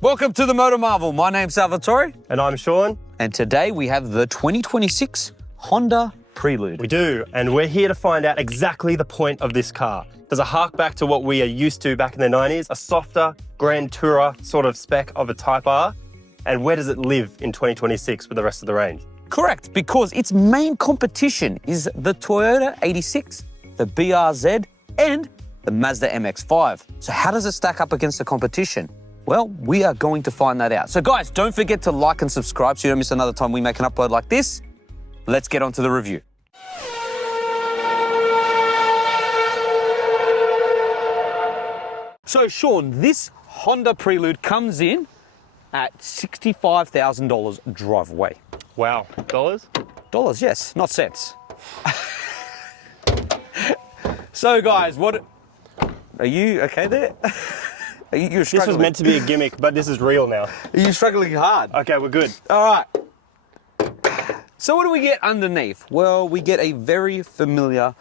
Welcome to the MotorMarvel. My name's Salvatore. And I'm Sean. And today we have the 2026 Honda Prelude. We do, and we're here to find out exactly the point of this car. Does it hark back to what we are used to back in the 90s, a softer Grand Tourer sort of spec of a Type R? And where does it live in 2026 with the rest of the range? Correct, because its main competition is the Toyota 86, the BRZ, and the Mazda MX-5. So how does it stack up against the competition? Well, we are going to find that out. So guys, don't forget to like and subscribe so you don't miss another time we make an upload like this. Let's get on to the review. So Sean, this Honda Prelude comes in at $65,000 drive away. Wow, dollars? Dollars, yes, not cents. So guys, what, are you okay there? You're This was meant to be a gimmick, but this is real now. Are you struggling hard? Okay, we're good. All right. So what do we get underneath? Well, we get a very familiar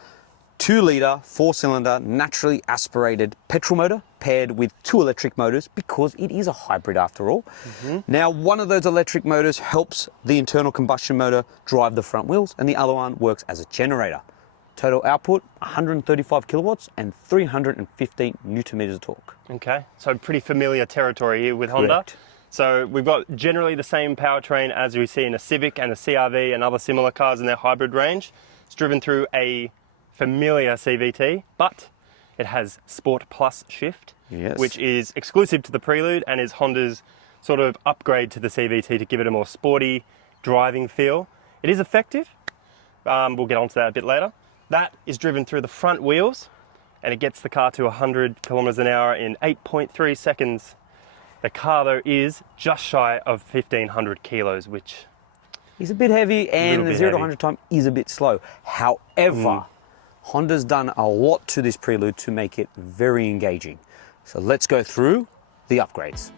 2-litre, 4-cylinder, naturally aspirated petrol motor paired with 2 electric motors because it is a hybrid after all. Now, one of those electric motors helps the internal combustion motor drive the front wheels and the other one works as a generator. Total output, 135 kilowatts and 315 newton meters of torque. Okay, so pretty familiar territory here with Honda. Correct. So we've got generally the same powertrain as we see in a Civic and a CR-V and other similar cars in their hybrid range. It's driven through a familiar CVT, but it has Sport Plus shift, Yes. which is exclusive to the Prelude and is Honda's sort of upgrade to the CVT to give it a more sporty driving feel. It is effective. We'll get onto that a bit later. That is driven through the front wheels and it gets the car to 100 kilometers an hour in 8.3 seconds. The car though is just shy of 1,500 kilos, which He's a bit heavy and the 0 to heavy. 100 time is a bit slow. However, Honda's done a lot to this Prelude to make it very engaging. So let's go through the upgrades.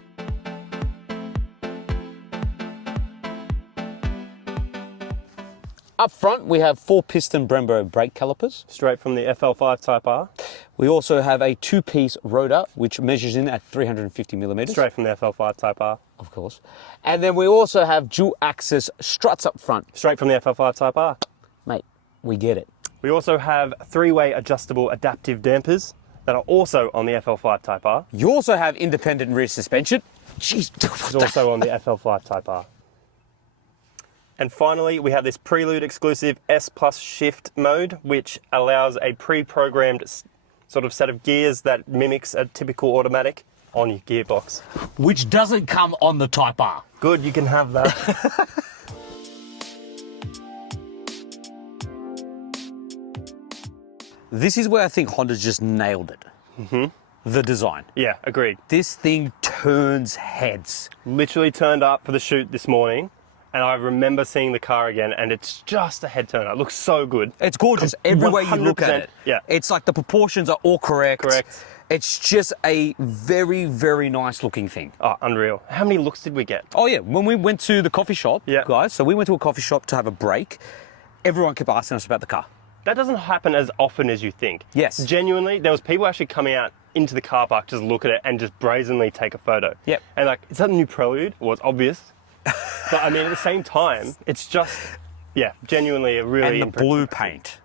Up front, we have 4-piston Brembo brake calipers. straight from the FL5 Type R, We also have a 2-piece rotor, which measures in at 350 millimeters. straight from the FL5 Type R, Of course. And then we also have dual-axis struts up front. straight from the FL5 Type R. Mate, we get it. We also have 3-way adjustable adaptive dampers that are also on the FL5 Type R. You also have independent rear suspension. Jeez, It's also on the FL5 Type R. And finally, we have this Prelude exclusive S Plus shift mode, which allows a pre-programmed sort of set of gears that mimics a typical automatic on your gearbox. which doesn't come on the Type R. Good, you can have that. This is where I think Honda's just nailed it. The design. Yeah, agreed. This thing turns heads. Literally turned up for the shoot this morning, and I remember seeing the car again, and it's just a head turner. It looks so good. It's gorgeous every way you look at 100%, it. yeah. It's like the proportions are all correct. Correct. It's just a very, very nice looking thing. Oh, unreal. How many looks did we get? Oh yeah, when we went to the coffee shop, Yeah. guys, so we went to a coffee shop to have a break, everyone kept asking us about the car. That doesn't happen as often as you think. Yes. Genuinely, there was people actually coming out into the car park, just look at it and just brazenly take a photo. Yep. And like, is that a new Prelude? Well, it's obvious. But I mean, at the same time, it's just, yeah, genuinely a really And the impressive- blue paint.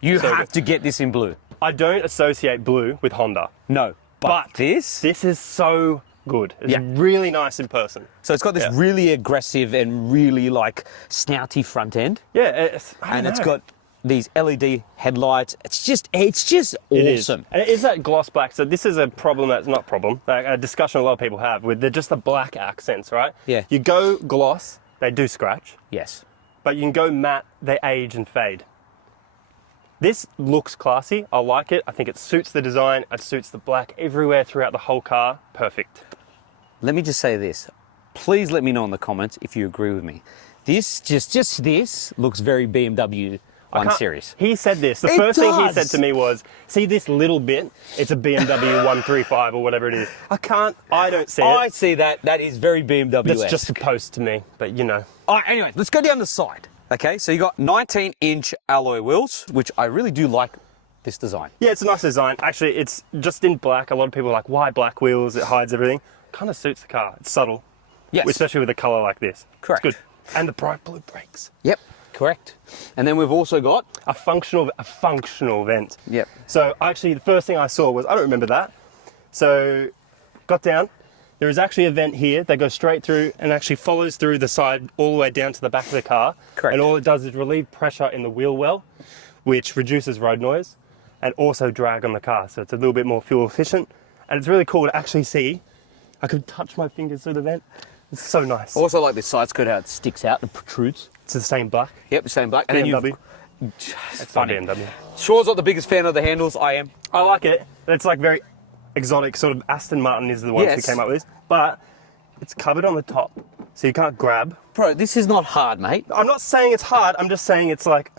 You So have good. to get this in blue. I don't associate blue with Honda, No, but this is so good. It's Yeah. really nice in person. so it's got this Yeah. really aggressive and really like snouty front end, Yeah, it's, I and don't it's know. got these LED headlights. It's just It is. awesome. And it is that gloss black. So this is a problem that's not problem, like a discussion a lot of people have with just the black accents, right? Yeah. You go gloss, they do scratch, Yes. but you can go matte, they age and fade. This looks classy. I like it. I think it suits the design. It suits the black everywhere throughout the whole car. Perfect. Let me just say this. Please let me know in the comments if you agree with me. This just this looks very BMW I 1 can't- Series. He said this. The It first thing he does. said to me was, see this little bit? It's a BMW 135 or whatever it is. I don't see I it. see that. That is very BMW. It's just supposed to me, but you know. All right, anyway, let's go down the side. Okay, so you got 19-inch alloy wheels, which I really do like this design. Yeah, it's a nice design. Actually, it's just in black. A lot of people are like, why black wheels? It hides everything. kind of suits the car. It's subtle. Yes. Especially with a colour like this. Correct. It's good. And the bright blue brakes. Yep. Correct. And then we've also got A functional vent. Yep. So actually the first thing I saw was, I don't remember that. So got down, there is actually a vent here that goes straight through and actually follows through the side all the way down to the back of the car. Correct. And all it does is relieve pressure in the wheel well, which reduces road noise and also drag on the car. So it's a little bit more fuel efficient. And it's really cool to actually see. I could touch my fingers through the vent. It's so nice. also like this side skirt, how it sticks out and protrudes. It's the same black. Yep, same black. And BMW. then it's It's funny. not BMW. Sean's not the biggest fan of the handles. I am. I like it. It's like very exotic, sort of Aston Martin is the ones Yes. who came up with this. But it's covered on the top, so you can't grab. Bro, this is not hard, mate. I'm not saying it's hard, I'm just saying it's like,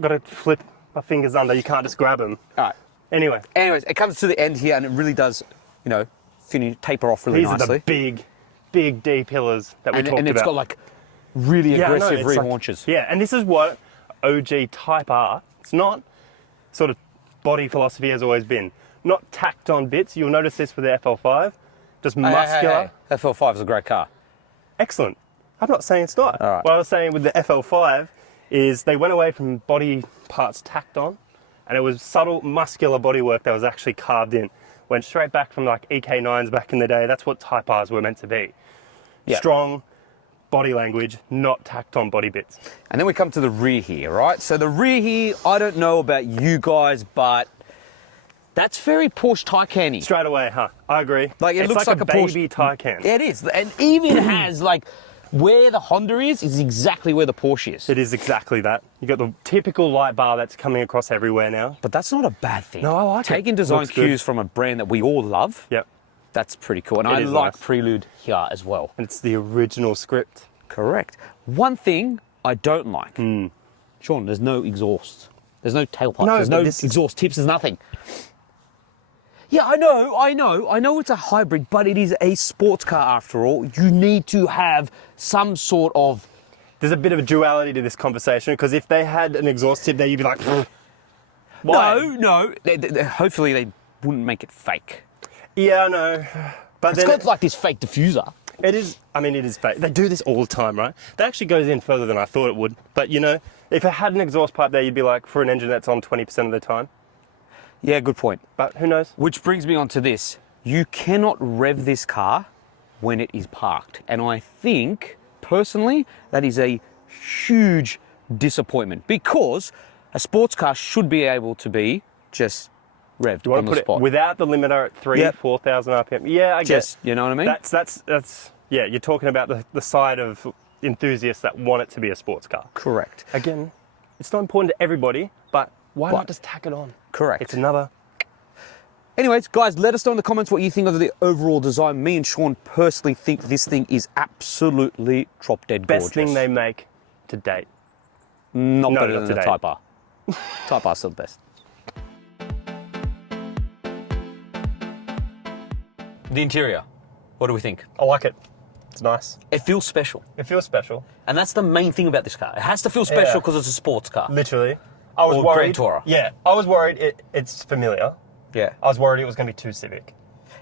got to flip my fingers under, you can't just grab them. All right. Anyway, Anyways, it comes to the end here and it really does, you know, taper off really these are nicely. the big D pillars that we talked and it's about. got like really Yeah, I know, aggressive it's rear like- haunches. Yeah, and this is what OG Type R, it's not sort of body philosophy has always been. Not tacked on bits, you'll notice this with the FL5, just muscular. Hey. FL5 is a great car. Excellent. I'm not saying it's not. All right. What I was saying with the FL5 is they went away from body parts tacked on, and it was subtle muscular bodywork that was actually carved in. Went straight back from like EK9s back in the day. That's what Type Rs were meant to be. Yeah. Strong body language, not tacked on body bits. And then we come to the rear here, right? So the rear here, I don't know about you guys, but that's very Porsche Taycan-y. Straight away, huh? I agree. Like, it it's looks like like a a baby Taycan. It is. And even has like where the Honda is exactly where the Porsche is. It is exactly that. You got the typical light bar that's coming across everywhere now. But that's not a bad thing. No, I like it. Taking design Looks good. cues from a brand that we all love, Yep. that's pretty cool. And It I is like nice. Prelude here as well. And it's the original script. Correct. One thing I don't like, Sean, there's no exhaust. There's no tailpipe. No, there's but no this is- exhaust tips. There's nothing. Yeah, I know it's a hybrid, but it is a sports car after all. You need to have some sort of... There's a bit of a duality to this conversation because if they had an exhaust tip there, you'd be like, why? No. Hopefully they wouldn't make it fake. Yeah, I know. But It's then got like this fake diffuser. it is fake. They do this all the time, right? That actually goes in further than I thought it would. But you know, if it had an exhaust pipe there, you'd be like, for an engine that's on 20% of the time. Yeah, good point. But who knows? Which brings me on to this. You cannot rev this car when it is parked. And I think, personally, that is a huge disappointment because a sports car should be able to be just revved You want on to the put spot. it without the limiter at 4,000 RPM. Yeah, I guess. You know what I mean? That's yeah, you're talking about the side of enthusiasts that want it to be a sports car. Correct. Again, it's not important to everybody, but why But- not just tack it on? Correct. It's another... Anyways, guys, let us know in the comments what you think of the overall design. Me and Sean personally think this thing is absolutely drop dead gorgeous. Best thing they make to date. Not No, better not than the today. Type R. Type R's still the best. The interior, what do we think? I like it. It's nice. It feels special. It feels special. And that's the main thing about this car. It has to feel special Yeah. because it's a sports car. Literally. I was Or worried. Grand Tourer. Yeah, I was worried it's familiar. Yeah. I was worried it was going to be too Civic.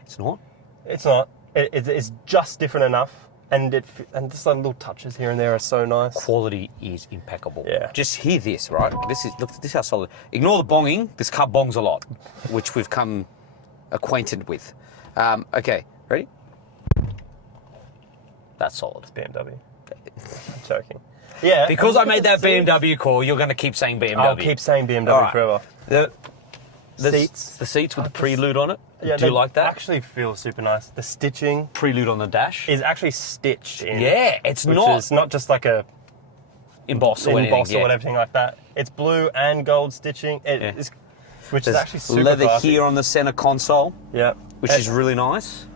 It's not. It's not. It's just different enough, and just like little touches here and there are so nice. Quality is impeccable. Yeah. Just hear this, right? Look, this is how solid. Ignore the bonging. This car bongs a lot, which we've come acquainted with. Okay, ready? That's solid. BMW. I'm joking. Yeah. Because I made that BMW. BMW call, you're going to keep saying BMW. I'll keep saying BMW All right. forever. The Seats. The seats with the Prelude on it. Yeah, Do you they like that? Actually, feel super nice. The stitching Prelude on the dash. is actually stitched in. Yeah, it's which not is not just like a embossed or anything. emboss or anything like that. It's blue and gold stitching. It is, which is There's actually super leather classy. here on the center console, Yeah, which is really nice.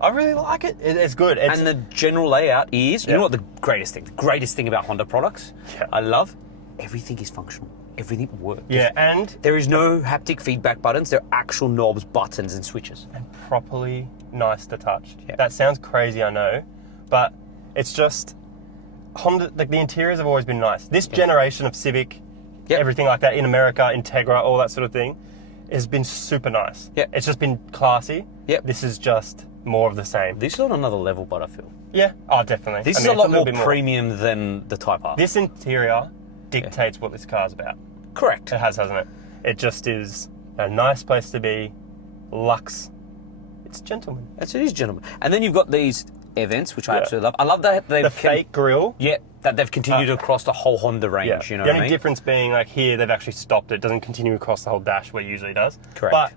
I really like it. It's good. It's, And the general layout is, you Yeah. know what the greatest thing? The greatest thing about Honda products, Yeah. I love, everything is functional. Everything works. yeah, and There is no haptic feedback buttons. They're actual knobs, buttons, and switches. properly nice to touch. Yeah. That sounds crazy, I know, but it's just Honda. Like the interiors have always been nice. This generation of Civic, Yep. everything like that in America, Integra, all that sort of thing, has been super nice. Yep. It's just been classy. Yep. This is just more of the same. This is on another level, but I feel. Yeah, oh, definitely. This I is mean, a lot it's little more bit premium than the Type R. This interior dictates what this car's about. Correct. It has, hasn't it? It just is a nice place to be. Luxe. It's gentleman. It is, gentlemen. And then you've got these air vents, which I Yeah. absolutely love. I love that they've The fake grille. Yeah, that they've continued across the whole Honda range. Yeah. You know The what I only mean? difference being like here they've actually stopped it. It doesn't continue across the whole dash where it usually does. Correct. But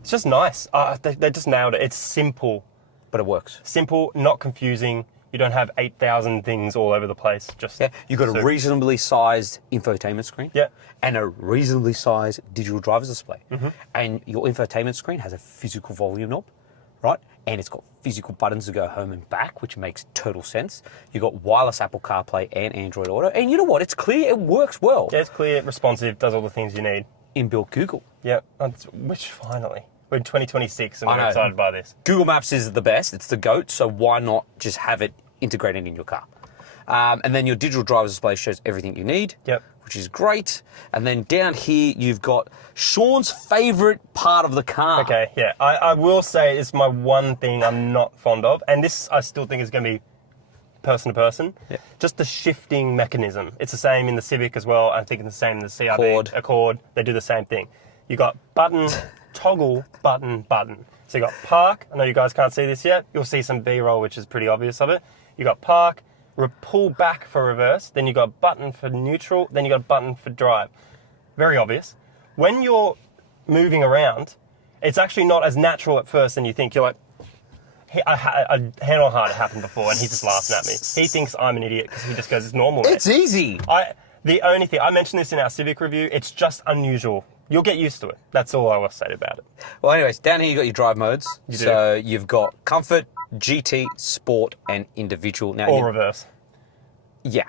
it's just nice. They just nailed it. It's simple. But it works. Simple, not confusing. You don't have 8,000 things all over the place. Just Yeah, you've got a reasonably sized infotainment screen. Yeah. And a reasonably sized digital driver's display. Mm-hmm. And your infotainment screen has a physical volume knob, right? And it's got physical buttons to go home and back, which makes total sense. You've got wireless Apple CarPlay and Android Auto. And you know what? It's clear. It works well. Yeah, it's clear, responsive, does all the things you need. Inbuilt Google. Yeah, which finally. We're in 2026 and I we're know. excited by this. Google Maps is the best. It's the GOAT. So why not just have it integrated in your car? And then your digital driver's display shows everything you need. Yep. Which is great. And then down here, you've got Sean's favourite part of the car. Okay, yeah. I will say it's my one thing I'm not fond of, and this I still think is going to be person to person. Yeah. Just the shifting mechanism. It's the same in the Civic as well. I think it's the same in the CRV. Accord. They do the same thing. You got button, toggle, button, button. So you got park. I know you guys can't see this yet. You'll see some B-roll, which is pretty obvious of it. You got park, pull back for reverse, then you got a button for neutral, then you got a button for drive. Very obvious. When you're moving around, it's actually not as natural at first than you think. You're like, hand on heart, it happened before, and he's just laughing at me. He thinks I'm an idiot because he just goes, it's normal, mate. It's easy. The only thing, I mentioned this in our Civic review, it's just unusual. You'll get used to it. That's all I will say about it. Well, anyways, down here you've got your drive modes. You do. So you've got Comfort, GT, Sport, and Individual. Now, Or reverse. Yeah.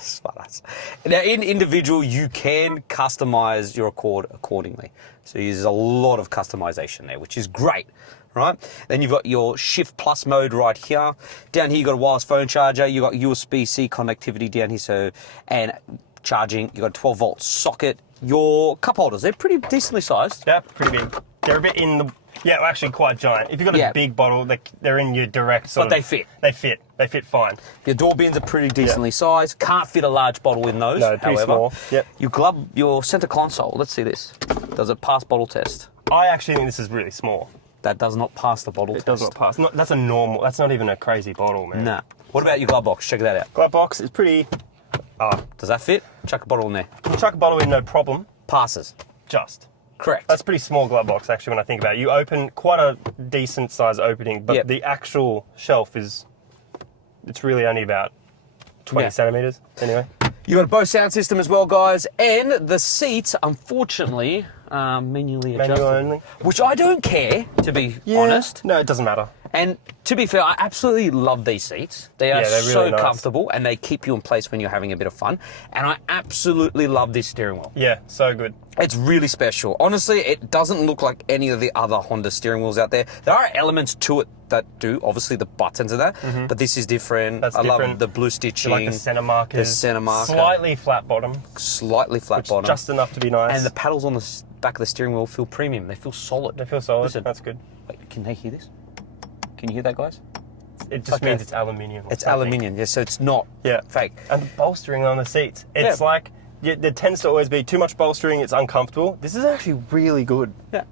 Smart ass. Now, in Individual, you can customize your Accord accordingly. So there's a lot of customization there, which is great, right? Then you've got your Shift Plus mode right here. Down here, you've got a wireless phone charger. You've got USB-C connectivity down here, and charging. You've got a 12-volt socket. Your cup holders, they're pretty decently sized. Yeah, pretty big. They're a bit in the... Yeah, well, actually quite giant. If you've got a big bottle, they're in your direct sort But of... they fit. They fit. They fit fine. Your door bins are pretty decently sized. Can't fit a large bottle in those. No, pretty small. Yep. Your center console, let's see this. Does it pass bottle test? I actually think this is really small. That does not pass the bottle test. It does not pass. That's a normal... That's not even a crazy bottle, man. Nah. What about your glove box? Check that out. Glove box is pretty... Does that fit? Chuck a bottle in there. Chuck a bottle in, no problem. Passes. Just. Correct. That's a pretty small glove box, actually, when I think about it. You open quite a decent size opening, but the actual shelf is... It's really only about 20 centimetres, anyway. You got a Bose sound system as well, guys, and the seats, unfortunately, are manually adjusted. Manual only. Which I don't care, to be honest. No, it doesn't matter. And to be fair, I absolutely love these seats. They are they're so really nice. comfortable, and they keep you in place when you're having a bit of fun. And I absolutely love this steering wheel. Yeah, so good. It's really special. Honestly, it doesn't look like any of the other Honda steering wheels out there. There are elements to it that do, obviously the buttons and that, but this is different. That's I different. love the blue stitching. You like the centre markers. The centre marker. Slightly flat bottom. Slightly flat bottom. Just enough to be nice. And the paddles on the back of the steering wheel feel premium. They feel solid. They feel solid. Listen. That's good. Wait, can they hear this? Can you hear that, guys? It just means it's aluminium. It's aluminium, yeah, so it's not fake. And the bolstering on the seats. It's like, there tends to always be too much bolstering, it's uncomfortable. This is actually really good. Yeah.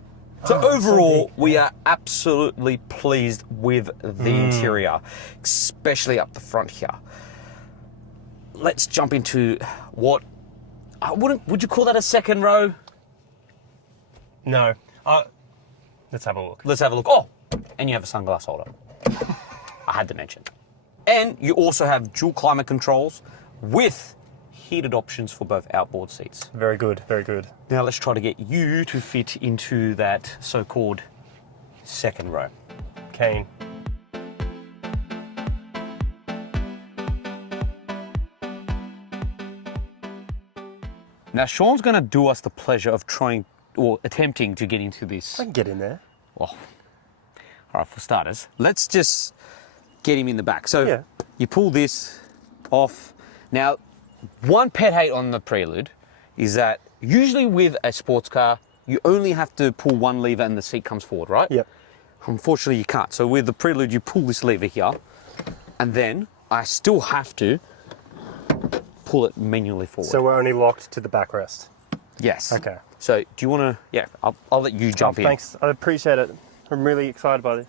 So overall, we are absolutely pleased with the interior, especially up the front here. Let's jump into what, would you call that a second row? No. Let's have a look. Let's have a look. Oh, and you have a sunglass holder. I had to mention. And you also have dual climate controls with heated options for both outboard seats. Very good, very good. Now let's try to get you to fit into that so-called second row. Keen. Now Sean's going to do us the pleasure of trying or attempting to get into this. I can get in there. Well, all right, for starters, let's just get him in the back. So you pull this off. Now, one pet hate on the Prelude is that usually with a sports car, you only have to pull one lever and the seat comes forward, right? Yep. Unfortunately, you can't. So with the Prelude, you pull this lever here, and then I still have to pull it manually forward. So we're only locked to the backrest. Yes. Okay. So do you want to? Yeah, I'll let you jump in. Thanks. I appreciate it. I'm really excited by this.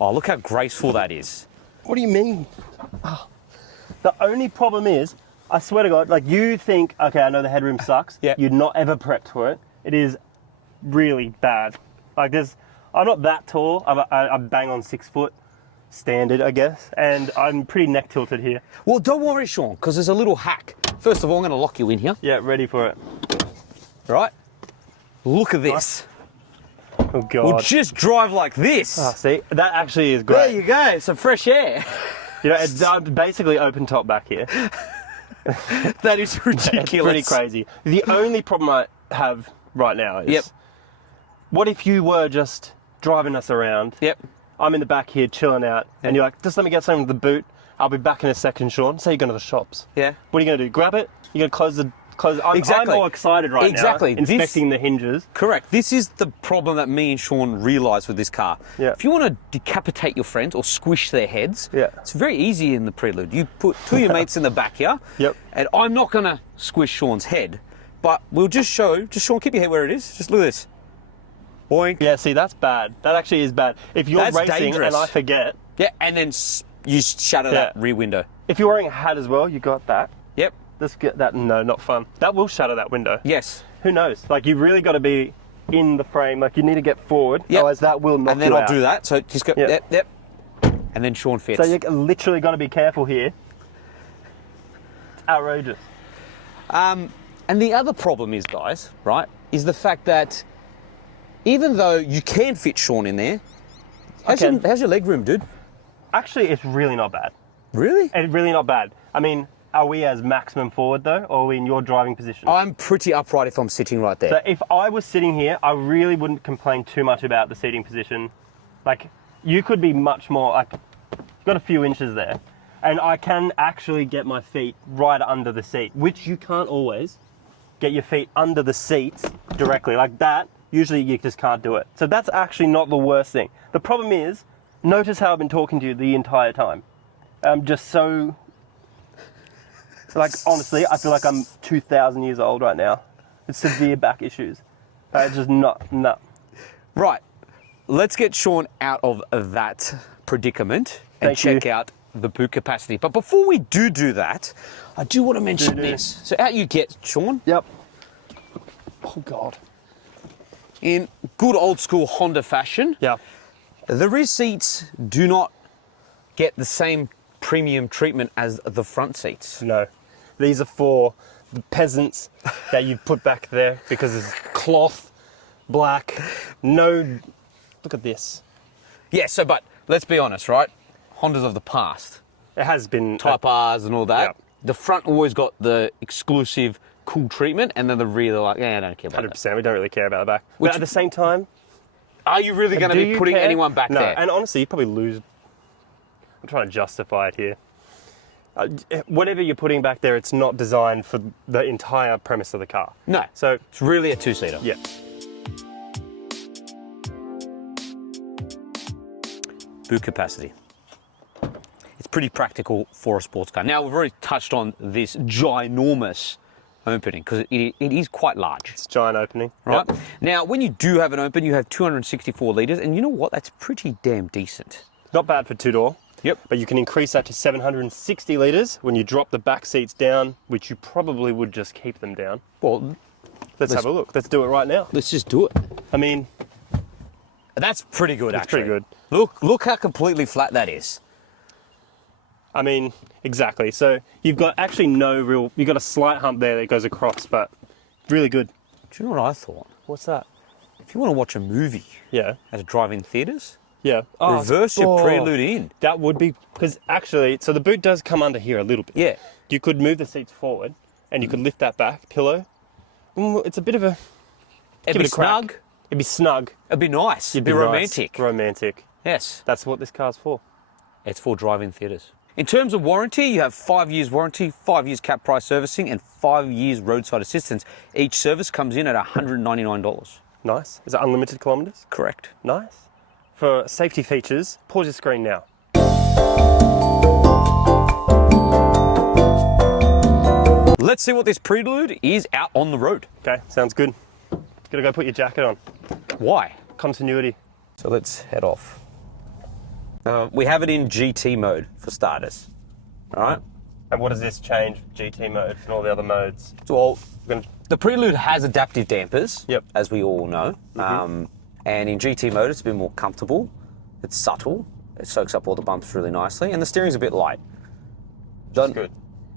Oh, look how graceful that is. What do you mean? Oh. The only problem is, I swear to God, like you think, okay, I know the headroom sucks. Yeah. You're not ever prepped for it. It is really bad. Like I'm not that tall. I'm bang on 6 foot standard, I guess, and I'm pretty neck tilted here. Well, don't worry, Sean, because there's a little hack. First of all, I'm going to lock you in here. Yeah, ready for it. Right? Look at this. Oh God. We'll just drive like this. Oh, see, that actually is great. There you go, some fresh air. You know, it's basically open top back here. That is ridiculous. It's pretty crazy. The only problem I have right now is, Yep. What if you were just driving us around? Yep. I'm in the back here chilling out, and you're like, just let me get something to the boot. I'll be back in a second, Sean. Say you're going to the shops. Yeah. What are you going to do? Grab it? You're going to close the... Exactly. I'm all excited right Exactly. now, inspecting the hinges. Correct. This is the problem that me and Sean realised with this car. Yeah. If you want to decapitate your friends or squish their heads, Yeah. it's very easy in the Prelude. You put two of your mates in the back here, Yep. and I'm not going to squish Sean's head, but we'll just show, Sean, keep your head where it is. Just look at this. Boink. Yeah, see, that's bad. That actually is bad. If you're That's racing dangerous. and I forget... Yeah, and then you shatter that rear window. If you're wearing a hat as well, you got that. Yep. Let's get that. No, not fun. That will shatter that window. Yes. Who knows? Like, you really got to be in the frame. Like, you need to get forward. Yep. Otherwise, that will knock And then you I'll out. do that. So just go, Yep. yep. And then Sean fits. So you literally got to be careful here. It's outrageous. And the other problem is, guys, right, is the fact that even though you can fit Sean in there, how's your leg room, dude? Actually, it's really not bad. Really? It's really not bad. I mean, are we as maximum forward though, or are we in your driving position? I'm pretty upright if I'm sitting right there. So if I was sitting here, I really wouldn't complain too much about the seating position. Like, you could be much more, like, you've got a few inches there. And I can actually get my feet right under the seat, which you can't always get your feet under the seats directly like that. Usually you just can't do it. So that's actually not the worst thing. The problem is, notice how I've been talking to you the entire time. I'm just so, like, honestly, I feel like I'm 2,000 years old right now. It's severe back issues. It's just no. Right. Let's get Sean out of that predicament and check out the boot capacity. But before we do that, I do want to mention this. So out you get, Sean. Yep. Oh, God. In good old school Honda fashion, Yeah. the rear seats do not get the same premium treatment as the front seats. No. These are for the peasants that you put back there because it's cloth, black, no... Look at this. Yeah, so, but let's be honest, right? Hondas of the past, It has been... Type R's and all that, Yeah. the front always got the exclusive cool treatment, and then the rear, they're like, yeah, I don't care about 100%. We don't really care about the back. Which- But at the same time... Are you really going to be putting anyone back no, there? and honestly, you probably lose... I'm trying to justify it here. Whatever you're putting back there, it's not designed for the entire premise of the car. No. So, It's really a two-seater. yeah. Boot capacity. It's pretty practical for a sports car. Now, we've already touched on this ginormous opening because it is quite large. It's a giant opening. Right? Yep. Now, when you do have it open, you have 264 litres, and you know what? That's pretty damn decent. Not bad for two-door. Yep. But you can increase that to 760 litres when you drop the back seats down, which you probably would just keep them down. Well, Let's have a look. Let's do it right now. let's just do it. I mean, That's pretty good, It's actually. pretty good. Look how completely flat that is. exactly. So you've got actually you've got a slight hump there that goes across, but really good. Do you know what I thought? What's that? If you want to watch a movie Yeah. at a drive-in theatres, Yeah. reverse your Prelude in. That would be, because actually, so the boot does come under here a little bit. Yeah. You could move the seats forward and you could lift that back pillow. It's a bit of a... It'd give be it a crack. snug. It'd be snug. It'd be nice. It'd be nice. romantic. Romantic. Yes. That's what this car's for. It's for drive-in theatres. In terms of warranty, you have 5 years warranty, 5 years cap price servicing, and 5 years roadside assistance. Each service comes in at $199. Nice. Is it unlimited kilometres? Correct. Nice. for safety features, pause your screen now. Let's see what this Prelude is out on the road. Okay, sounds good. Gotta go put your jacket on. Why? Continuity. So let's head off. We have it in GT mode for starters. All right. And what does this change GT mode and all the other modes? Well, We're gonna... the Prelude has adaptive dampers, Yep. as we all know. And in GT mode, it's a bit more comfortable. It's subtle. It soaks up all the bumps really nicely, and the steering's a bit light. That's good.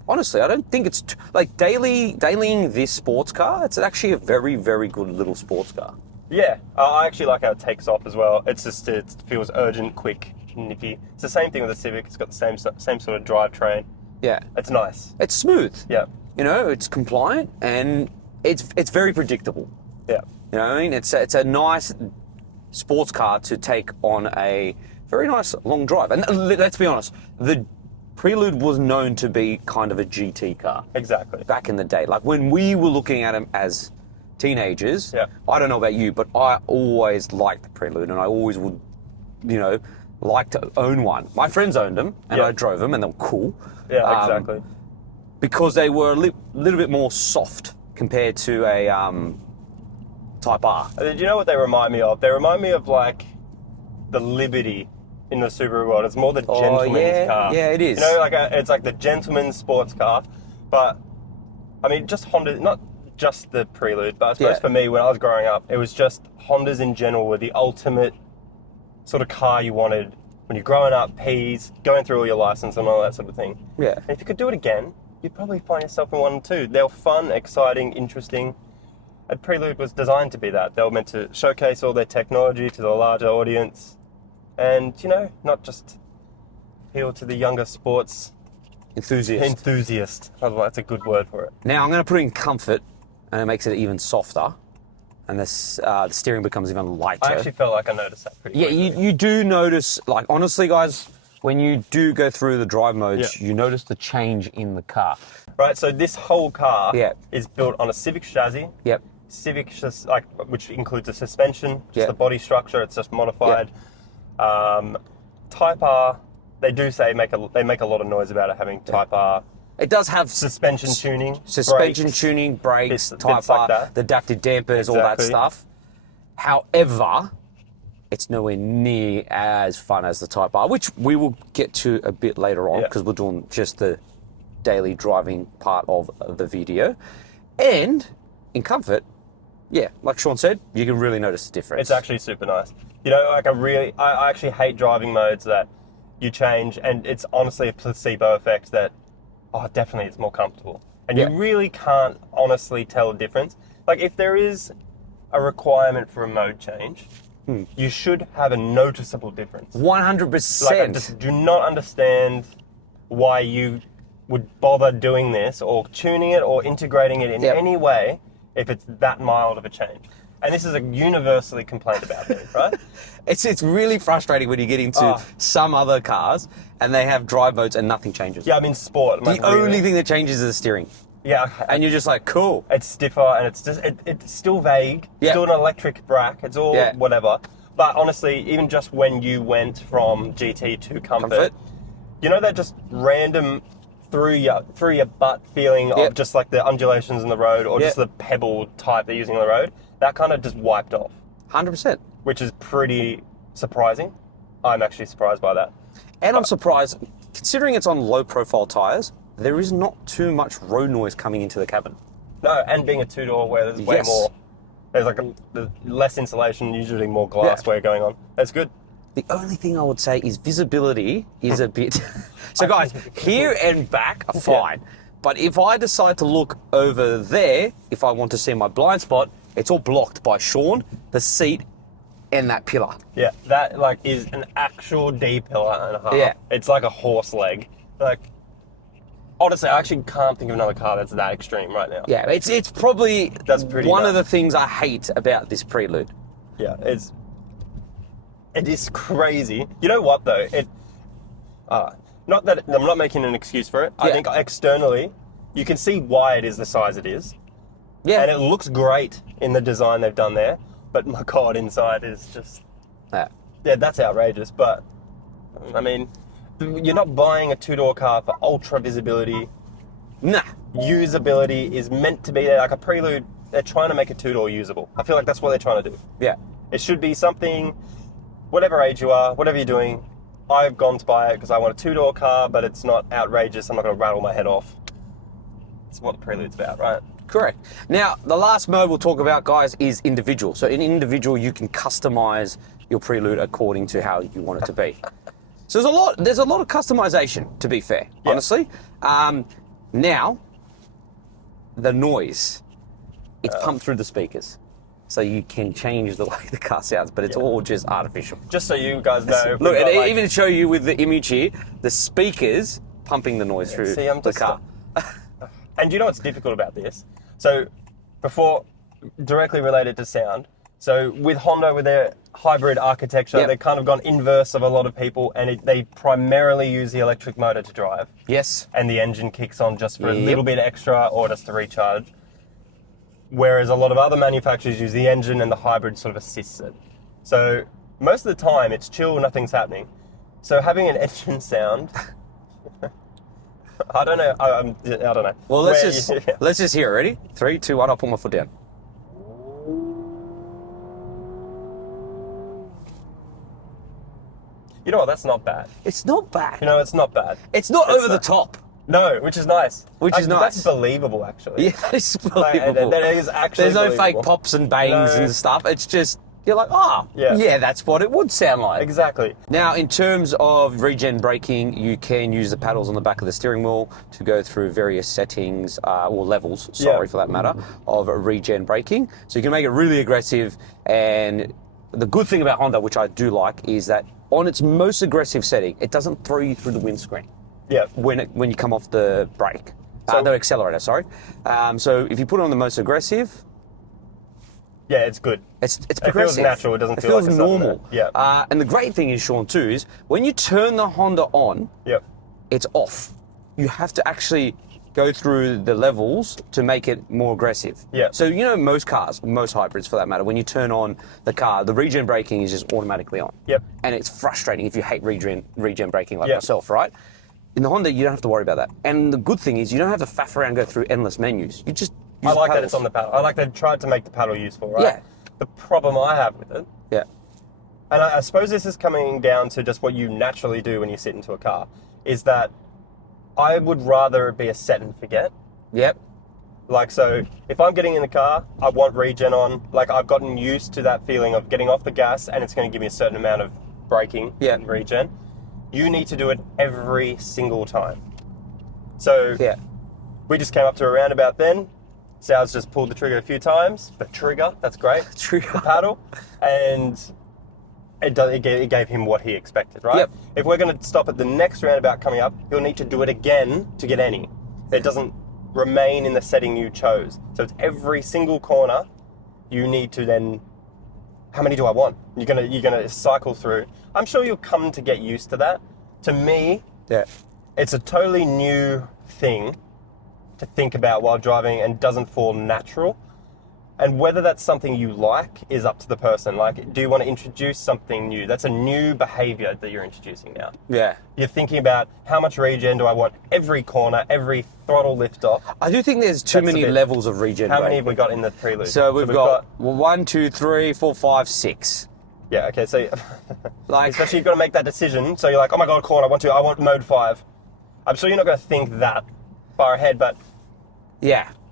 Honestly, I don't think it's like dailying this sports car. It's actually a very, very good little sports car. Yeah, I actually like how it takes off as well. It's just, it feels urgent, quick, nippy. It's the same thing with the Civic. It's got the same sort of drivetrain. Yeah, It's nice. it's smooth. Yeah, You know, it's compliant and it's very predictable. yeah. You know what I mean? It's a nice sports car to take on a very nice long drive. And let's be honest, the Prelude was known to be kind of a GT car Exactly. back in the day. Like when we were looking at them as teenagers, Yeah. I don't know about you, but I always liked the Prelude and I always would, you know, like to own one. My friends owned them and Yeah. I drove them and they were cool. Yeah, exactly. Because they were a little bit more soft compared to a Type R. And do you know what they remind me of? They remind me of like the Liberty in the Subaru world. It's more the gentleman's car. Yeah, it is. You know, like it's like the gentleman's sports car. But I mean, just Honda, not just the Prelude, but I suppose Yeah. for me when I was growing up, it was just Hondas in general were the ultimate sort of car you wanted when you're growing up, P's, going through all your license and all that sort of thing. Yeah. And if you could do it again, you'd probably find yourself in one too. They were fun, exciting, interesting. And Prelude was designed to be that. They were meant to showcase all their technology to the larger audience and, you know, not just appeal to the younger sports enthusiast. Oh, that's a good word for it. Now I'm going to put in comfort, and it makes it even softer, and the steering becomes even lighter. I actually felt like I noticed that pretty Yeah, quickly. you do notice, like honestly, guys, when you do go through the drive modes, Yeah. you notice the change in the car. Right, so this whole car Yeah. is built on a Civic chassis. Yep. Civic, just like, which includes a suspension, just Yeah. the body structure. It's just modified. Type R, they do say they make a lot of noise about it having Type R It does have suspension tuning, suspension brakes. tuning, brakes, bits Type like R, that. the adaptive dampers, all that Exactly. stuff. However, it's nowhere near as fun as the Type R, which we will get to a bit later on Yeah. because we're doing just the daily driving part of the video. And in comfort, yeah, like Sean said, you can really notice the difference. It's actually super nice. You know, like I actually hate driving modes that you change, and it's honestly a placebo effect that, oh, definitely it's more comfortable. And Yeah. you really can't honestly tell the difference. Like, if there is a requirement for a mode change, you should have a noticeable difference. 100%. Like, I just do not understand why you would bother doing this or tuning it or integrating it in Yep. any way if it's that mild of a change. And this is a universally complained about thing, right? It's really frustrating when you get into Oh. some other cars and they have drive modes and nothing changes. Yeah, I mean sport. I'm The like, only really? thing that changes is the steering. Yeah, And you're just like, cool. it's stiffer and it's just it's still vague. Yeah. Still an electric brack. It's all Yeah. whatever. But honestly, even just when you went from GT to comfort, Comfort. you know that just random through your butt feeling Yep. of just like the undulations in the road or Yep. just the pebble type they're using on the road, that kind of just wiped off, 100%. which is pretty surprising. I'm actually surprised by that. And I'm surprised, considering it's on low profile tyres, there is not too much road noise coming into the cabin. No, and being a two-door where there's way Yes. more, there's like there's less insulation, usually more glassware going on. That's good. The only thing I would say is visibility is a bit... So guys, here and back are fine. But if I decide to look over there, if I want to see my blind spot, it's all blocked by Sean, the seat, and that pillar. Yeah, that like is an actual D pillar and a half. Yeah. It's like a horse leg. Like, honestly, I actually can't think of another car that's that extreme right now. Yeah, it's probably That's pretty one of nuts. the things I hate about this Prelude. Yeah, it is crazy. You know what though? Not that I'm not making an excuse for it. I Yeah. think externally, you can see why it is the size it is, Yeah. and it looks great in the design they've done there. But my God, inside is just Yeah. Yeah, that's outrageous, but I mean, you're not buying a two-door car for ultra visibility. Nah. Usability is meant to be there. Like a Prelude, they're trying to make a two-door usable. I feel like that's what they're trying to do. Yeah. It should be something, whatever age you are, whatever you're doing. I've gone to buy it because I want a two-door car, but it's not outrageous. I'm not going to rattle my head off. It's what the Prelude's about, right? Correct. Now, the last mode we'll talk about, guys, is individual. So in individual, you can customize your Prelude according to how you want it to be. So there's a lot of customization, to be fair, Yeah. honestly. Now, the noise, it's pumped through the speakers. So you can change the way the car sounds, but it's all just artificial. Just so you guys know. Look, and even to show you with the image here, the speakers pumping the noise through the car. And you know what's difficult about this? So, before, directly related to sound, so with Honda, with their hybrid architecture, they've kind of gone inverse of a lot of people, and they primarily use the electric motor to drive. Yes. And the engine kicks on just for a little bit extra or just to recharge. Whereas a lot of other manufacturers use the engine and the hybrid sort of assists it. So most of the time it's chill, nothing's happening. So having an engine sound, I don't know. I don't know. Well, let's just hear it. Ready? 3, 2, 1. I'll put my foot down. You know what? That's not bad. It's not bad. You know, it's not bad. It's not over the top. No, which is nice. Which is nice. That's believable, actually. Yeah, that is believable. That is actually There's no believable. fake pops and bangs and stuff. It's just, you're like, yeah, that's what it would sound like. Exactly. Now, in terms of regen braking, you can use the paddles on the back of the steering wheel to go through various settings, or levels, for that matter, of regen braking. So you can make it really aggressive. And the good thing about Honda, which I do like, is that on its most aggressive setting, it doesn't throw you through the windscreen. Yeah. When you come off the brake, the accelerator, sorry. So if you put it on the most aggressive, yeah, it's good. It's progressive. It feels natural. It doesn't feel like feels normal. Yeah. And the great thing is, Sean, too, is when you turn the Honda on, it's off. You have to actually go through the levels to make it more aggressive. Yeah. So you know, most cars, most hybrids for that matter, when you turn on the car, the regen braking is just automatically on. Yep. And it's frustrating if you hate regen braking like myself, right? In the Honda, you don't have to worry about that. And the good thing is you don't have to faff around and go through endless menus. You just use I like paddles. that it's on the paddle. I like they've tried to make the paddle useful, right? Yeah. The problem I have with it, Yeah. and I suppose this is coming down to just what you naturally do when you sit into a car, is that I would rather it be a set and forget. Yep. Like, so if I'm getting in the car, I want regen on. Like, I've gotten used to that feeling of getting off the gas and it's going to give me a certain amount of braking and regen. You need to do it every single time. So we just came up to a roundabout then. Sal's just pulled the trigger a few times. The trigger, that's great. The paddle. And it gave him what he expected, right? Yep. If we're going to stop at the next roundabout coming up, he'll need to do it again to get any. It doesn't remain in the setting you chose. So it's every single corner you need to then, how many do I want? You're gonna cycle through. I'm sure you'll come to get used to that. To me, it's a totally new thing to think about while driving and doesn't feel natural. And whether that's something you like is up to the person. Like, do you want to introduce something new? That's a new behavior that you're introducing now. Yeah. You're thinking about how much regen do I want every corner, every throttle lift off. I do think there's too many levels of regen. How many have we got in the Prelude? So we've got 1, 2, 3, 4, 5, 6. Yeah, okay, so like, especially you've got to make that decision. So you're like, oh my God, corner, I want mode 5. I'm sure you're not going to think that far ahead, but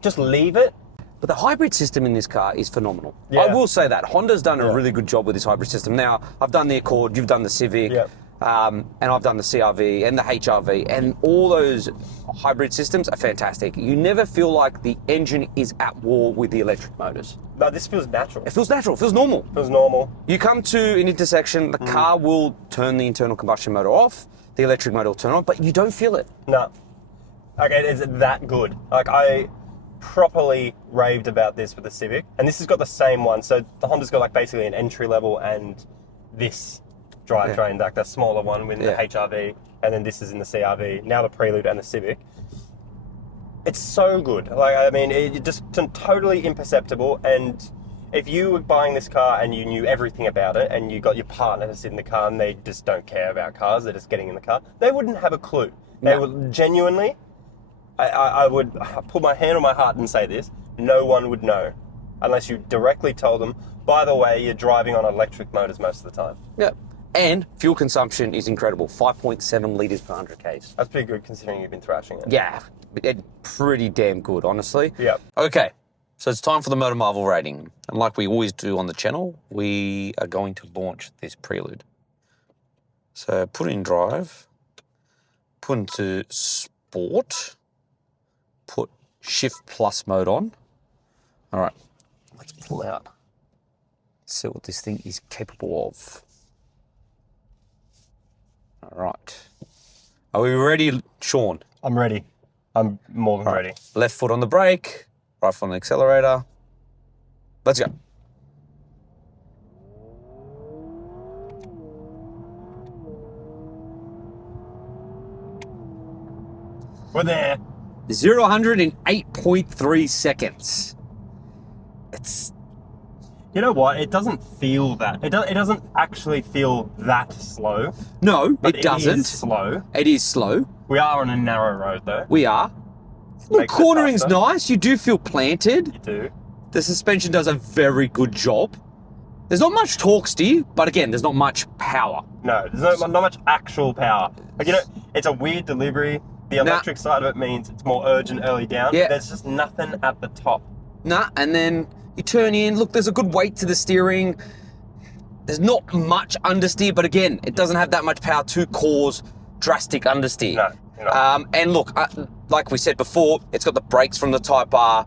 just leave it. But the hybrid system in this car is phenomenal. Yeah. I will say that. Honda's done a really good job with this hybrid system. Now, I've done the Accord, you've done the Civic, and I've done the CR-V and the HR-V, and all those hybrid systems are fantastic. You never feel like the engine is at war with the electric motors. No, this feels natural. It feels natural. It feels normal. It feels normal. You come to an intersection, the car will turn the internal combustion motor off, the electric motor will turn on, but you don't feel it. No. Okay, is it that good? Like, I properly raved about this with the Civic, and this has got the same one. So the Honda's got like basically an entry level and this drivetrain, like the smaller one with the HR-V, and then this is in the CR-V, now the Prelude and the Civic. It's so good. Like, I mean, it's just totally imperceptible, and if you were buying this car and you knew everything about it, and you got your partner to sit in the car and they just don't care about cars, they're just getting in the car, they wouldn't have a clue. They would genuinely, I would put my hand on my heart and say this, no one would know unless you directly told them, by the way, you're driving on electric motors most of the time. Yep. And fuel consumption is incredible, 5.7 litres per 100 Ks. That's pretty good considering you've been thrashing it. Yeah, pretty damn good, honestly. Yep. Okay, so it's time for the MotorMarvel rating. And like we always do on the channel, we are going to launch this Prelude. So put it in drive, put into sport, put shift plus mode on. All right, let's pull out. See what this thing is capable of. All right. Are we ready, Sean? I'm ready. I'm more than ready. Left foot on the brake, right foot on the accelerator. Let's go. We're there. 0 to 100 in 8.3 seconds. It's... You know what? It doesn't feel that. It doesn't actually feel that slow. No, But it doesn't. It is slow. It is slow. We are on a narrow road though. We are. Look, Makes it cornering's faster. nice. You do feel planted. You do. The suspension does a very good job. There's not much torque steer, but again, there's not much power. No, there's not much actual power. Like, you know, it's a weird delivery. The electric side of it means it's more urgent early down. Yeah. There's just nothing at the top. Nah, and then you turn in. Look, there's a good weight to the steering. There's not much understeer, but again, it doesn't have that much power to cause drastic understeer. No, you're not. And look, like we said before, it's got the brakes from the Type R.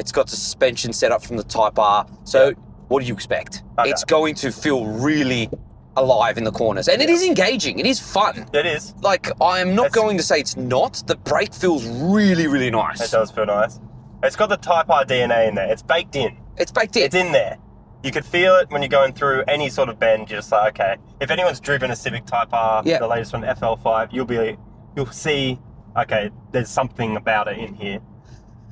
It's got the suspension set up from the Type R. So what do you expect? Okay. It's going to feel really alive in the corners. And it is engaging. It is fun. It is. Like, I am not going to say it's not. The brake feels really, really nice. It does feel nice. It's got the Type R DNA in there. It's baked in. It's baked in. It's in there. You could feel it when you're going through any sort of bend. You're just like, okay. If anyone's driven a Civic Type R, the latest one, FL5, you'll see, okay, there's something about it in here.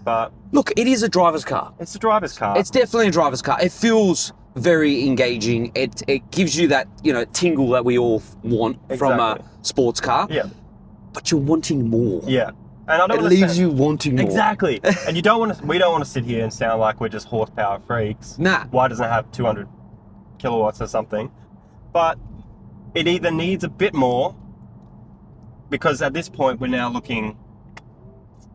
But look, it is a driver's car. it's a driver's car. It's definitely a driver's car. It feels very engaging. It gives you that, you know, tingle that we all want from a sports car. Yeah. But you're wanting more. Yeah. And I don't It wanna leaves sound- you wanting more. Exactly. And we don't want to sit here and sound like we're just horsepower freaks. Nah. Why doesn't it have 200 kilowatts or something? But it either needs a bit more, because at this point we're now looking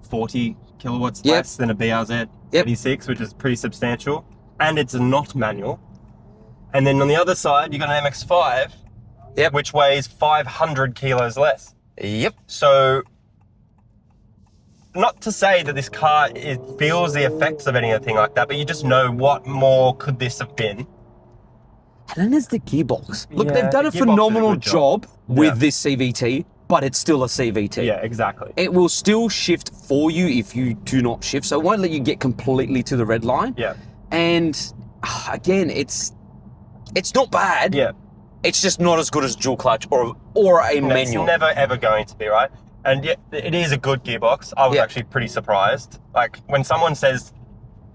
40 kilowatts less than a BRZ 86, which is pretty substantial. And it's not manual. And then on the other side, you've got an MX-5, which weighs 500 kilos less. Yep. So, not to say that this car feels the effects of anything like that, but you just know what more could this have been. And then there's the gearbox. Look, Yeah, they've done the a gearbox did a phenomenal good job. job with this CVT, but it's still a CVT. Yeah, exactly. It will still shift for you if you do not shift, so it won't let you get completely to the red line. Yeah. And again, it's not bad. Yeah. It's just not as good as dual clutch or a manual. It's never ever going to be, right? And yet, it is a good gearbox. I was actually pretty surprised. Like, when someone says,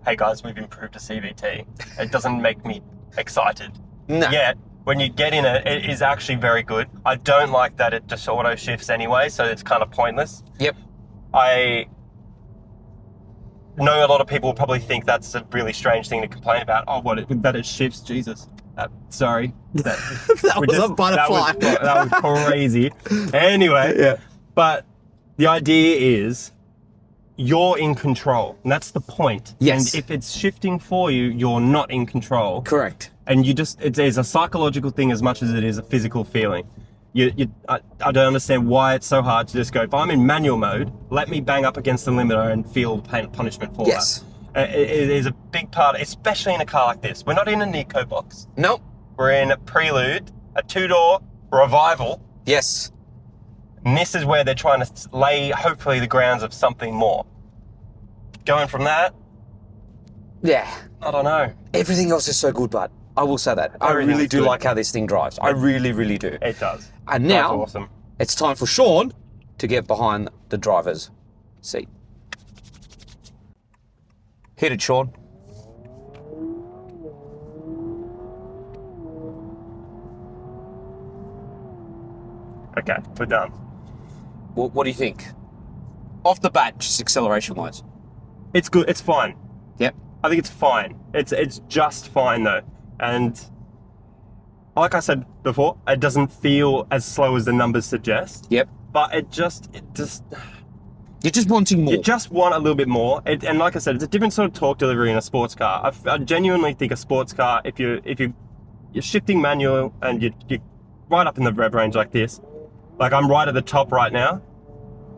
hey guys, we've improved a CVT, it doesn't make me excited. No. Yet, when you get in it, it is actually very good. I don't like that it just auto shifts anyway, so it's kind of pointless. Yep. I know a lot of people probably think that's a really strange thing to complain about. Oh, that it shifts, Jesus. Sorry. That was a butterfly. That was crazy. Anyway, but the idea is you're in control, and that's the point. Yes. And if it's shifting for you, you're not in control. Correct. And it's a psychological thing as much as it is a physical feeling. I don't understand why it's so hard to just go, if I'm in manual mode, let me bang up against the limiter and feel pain and punishment for that. It is a big part, especially in a car like this. We're not in an eco box. Nope. We're in a Prelude, a two-door revival. Yes. And this is where they're trying to lay, hopefully, the grounds of something more. Going from that, Yeah. I don't know. Everything else is so good, bud. I will say that. I Everything's really do good. like how this thing drives. I really, really do. It does. And That's now, awesome. it's time for Sean to get behind the driver's seat. Hit it, Sean. Okay, we're done. What do you think? Off the bat, just acceleration-wise. It's good. It's fine. Yep. I think it's fine. It's just fine though. And like I said before, it doesn't feel as slow as the numbers suggest. Yep. But it just You're just wanting more. you just want a little bit more. And like I said, it's a different sort of torque delivery in a sports car. I genuinely think a sports car, if you're shifting manual and you're right up in the rev range like this, like I'm right at the top right now,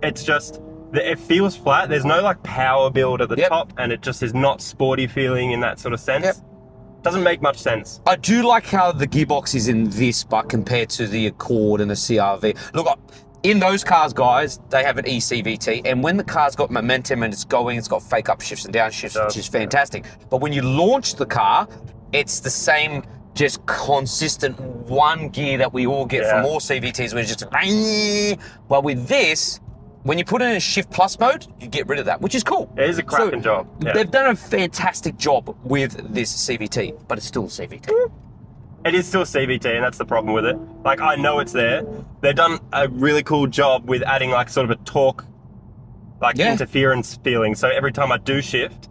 it's just, it feels flat. There's no like power build at the top, and it just is not sporty feeling in that sort of sense. Yep. Doesn't make much sense. I do like how the gearbox is in this, but compared to the Accord and the CRV. Look, in those cars, guys, they have an eCVT, and when the car's got momentum and it's going, it's got fake upshifts and downshifts, which is fantastic. But when you launch the car, it's the same, just consistent one gear that we all get from all CVTs, where it's just well, with this, when you put it in a Shift Plus mode, you get rid of that, which is cool. It is a cracking job. Yeah. They've done a fantastic job with this CVT, but it's still a CVT. It is still CVT, and that's the problem with it. Like, I know it's there. They've done a really cool job with adding like sort of a torque, like interference feeling. So every time I do shift,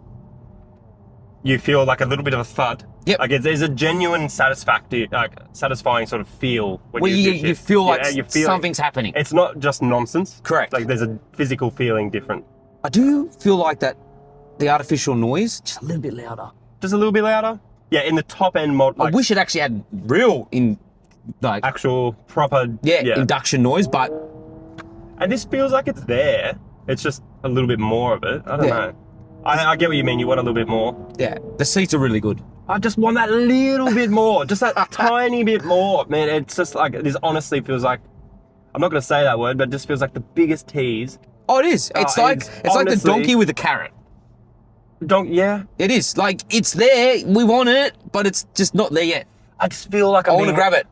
you feel like a little bit of a thud. Yep. Like there's a genuine satisfying sort of feel when you feel like something's happening. It's not just nonsense. Correct. Like there's a physical feeling different. I do feel like that the artificial noise, just a little bit louder. Just a little bit louder? Yeah, in the top end mod. Like, I wish it actually had real actual proper induction noise, but and this feels like it's there. It's just a little bit more of it. I don't know. I get what you mean. You want a little bit more. Yeah, the seats are really good. I just want that little bit more, just that tiny bit more, man. It's just like, this honestly feels like, I'm not going to say that word, but it just feels like the biggest tease. Oh, it is. It's like the donkey with a carrot. Yeah. It is. Like, it's there, we want it, but it's just not there yet. I just feel like I want to grab it.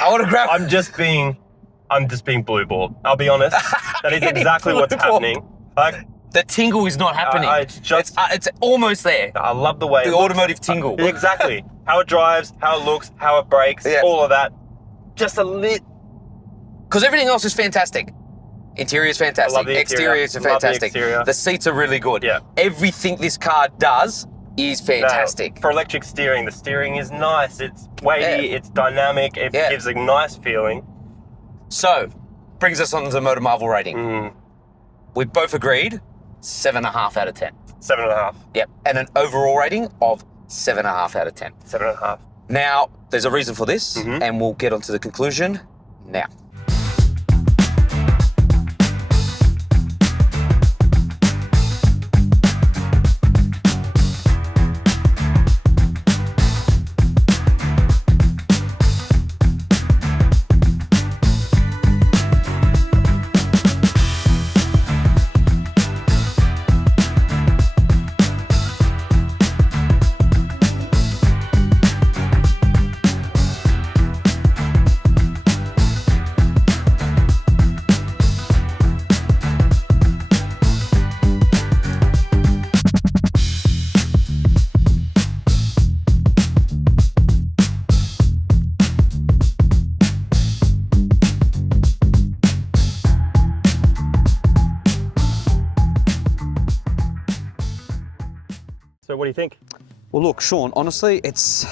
I want to grab it. I'm just being blue balled. I'll be honest. That is exactly what's happening. Like, the tingle is not happening. It's almost there. I love the way the automotive tingle. Exactly. How it drives, how it looks, how it brakes, all of that. Just a lit. Because everything else is fantastic. Interior is fantastic. I love the Exterior is fantastic. The seats are really good. Yeah. Everything this car does is fantastic. For electric steering, the steering is nice. It's weighty. It's dynamic. It gives a nice feeling. So, brings us on to the MotorMarvel rating. We both agreed 7.5 out of 10. 7.5. Yep. And an overall rating of 7.5 out of 10. 7.5. Now, there's a reason for this, and we'll get on to the conclusion now. So what do you think? Well, look, Sean, honestly, it's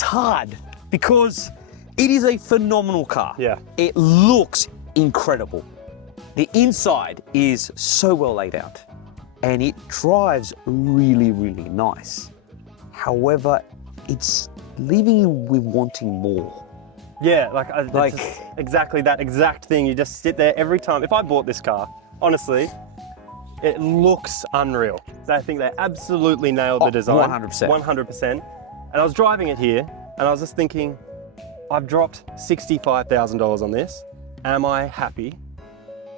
hard because it is a phenomenal car. Yeah. It looks incredible. The inside is so well laid out and it drives really, really nice. However, it's leaving you with wanting more. Yeah, like exactly that exact thing. You just sit there every time. If I bought this car, honestly, it looks unreal. I think they absolutely nailed the design. 100%. 100%. And I was driving it here, and I was just thinking, I've dropped $65,000 on this. Am I happy?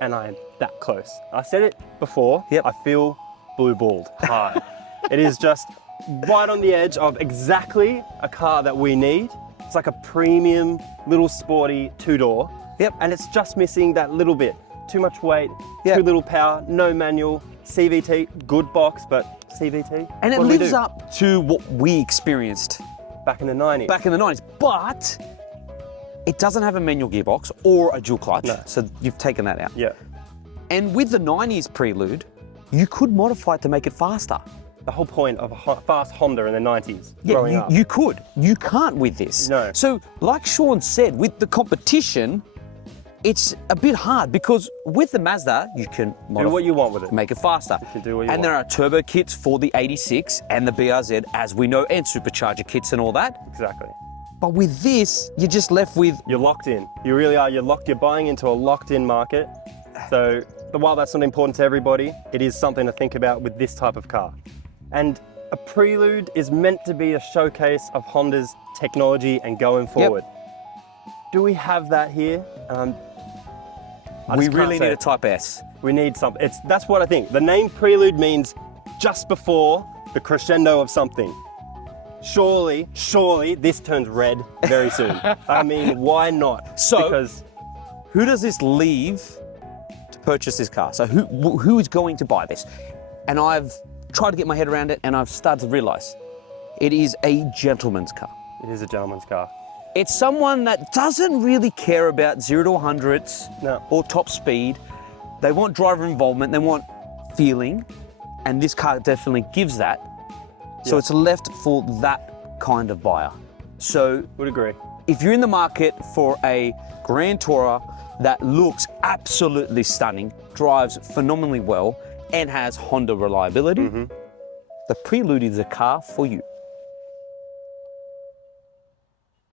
And I am that close. I said it before. Yep. I feel blue-balled hard. It is just right on the edge of exactly a car that we need. It's like a premium, little sporty two-door. Yep. And it's just missing that little bit. Too much weight, too little power, no manual, CVT, good box, but CVT. And it lives up to what we experienced back in the 90s. Back in the 90s. But It doesn't have a manual gearbox or a dual clutch, No. so you've taken that out. Yeah. And with the 90s Prelude, you could modify it to make it faster. The whole point of a fast Honda in the 90s, Yeah, growing up. you could. You can't with this. No. So, like Sean said, with the competition, it's a bit hard because with the Mazda, you can Do what you want with it. make it faster. You can do what you and want. there are turbo kits for the 86 and the BRZ, as we know, and supercharger kits and all that. Exactly. But with this, you're just left with You're locked in. You really are. You're buying into a locked-in market. So while that's not important to everybody, it is something to think about with this type of car. And a Prelude is meant to be a showcase of Honda's technology and going forward. Do we have that here? I we just can't really say need a it. Type S. We need something. That's what I think. The name Prelude means just before the crescendo of something. Surely this turns red very soon. I mean, why not? So- because Who does this leave to purchase this car? So who is going to buy this? And I've tried to get my head around it, and I've started to realize it is a gentleman's car. it is a gentleman's car. It's someone that doesn't really care about 0 to 100s No. or top speed. They want driver involvement, they want feeling, and this car definitely gives that. So Yeah. it's left for that kind of buyer. So Would agree. if you're in the market for a Grand Tourer that looks absolutely stunning, drives phenomenally well, and has Honda reliability, the Prelude is a car for you.